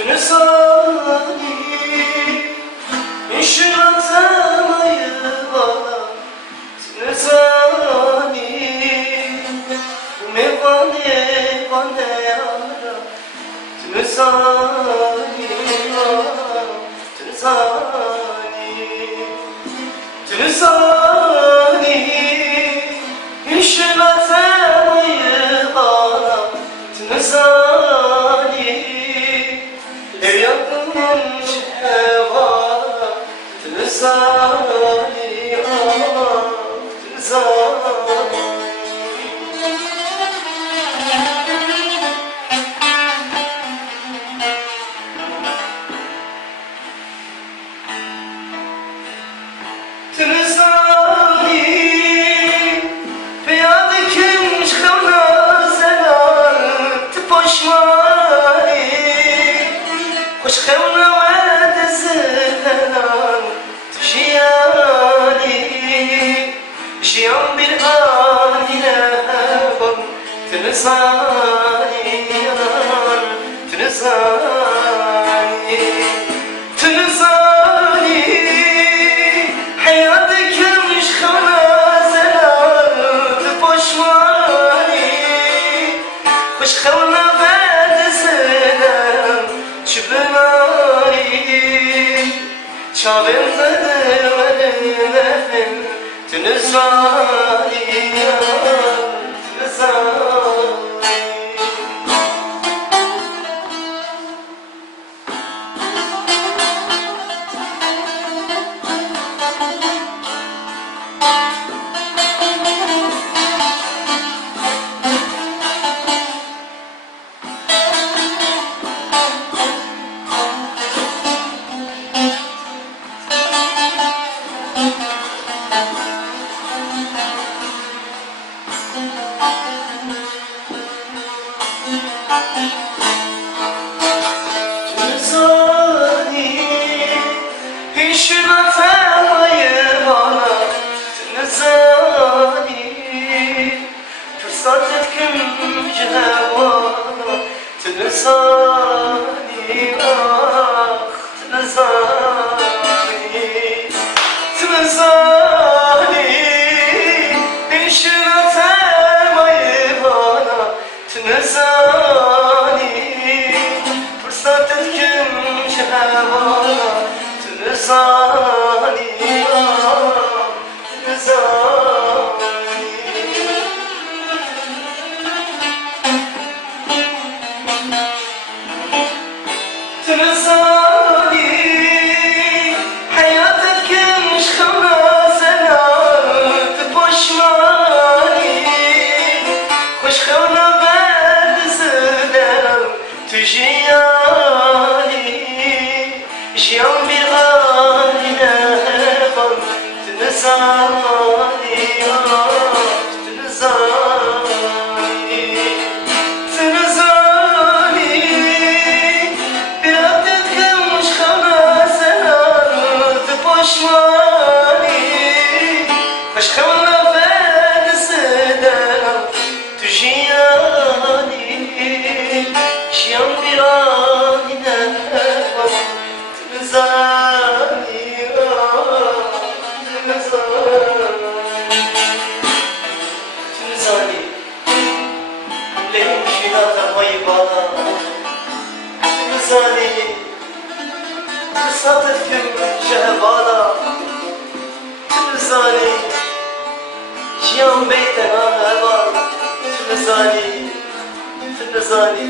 Tünüsani İşratmayı bana Tünüsani Mevane vane yara Tünüsani Tünüsani İşratmayı bana Tünüsani Ev yakınmış hevana Tünüsani Tünüsani Tünüsani Peyade kim çıkamaz Zelan Tıpaşmani Hoş kevna ve dezilen Tüşiyani Jiyan bir anile hevan Tünüsani Tünüsani Tünüsani Hayat ekilmiş kana zelan Tıpaşmani Hoş kevna ve dezilen Çübünari Çavim zedeverin efem Tünüsani Tünüsani Tünüsani İşratmayı bana Tünüsani Fırsat etkim cevana Tünüsani Tünüsani Tünüsani İşratmayı bana Tünüsani Fırsat etkim cevana Tünüsani Tünüsani Hayat etkim şkına selam Tıpaşmani Hoş kevna berdizler Tüjiyani Jiyan bir aile hevan Tünüsani Tünüsani Tünüsani Bir adet kılmış kana selam Tıpaşmani Hoş kevna berdizler Tüjiyani Jiyan bir aile hevan Tünüsani Tünüsani Lehim şiratmayı bana Tünüsani Fırsat etkim şehbana Tünüsani Jiyan beyten hevan Tünüsani Tünüsani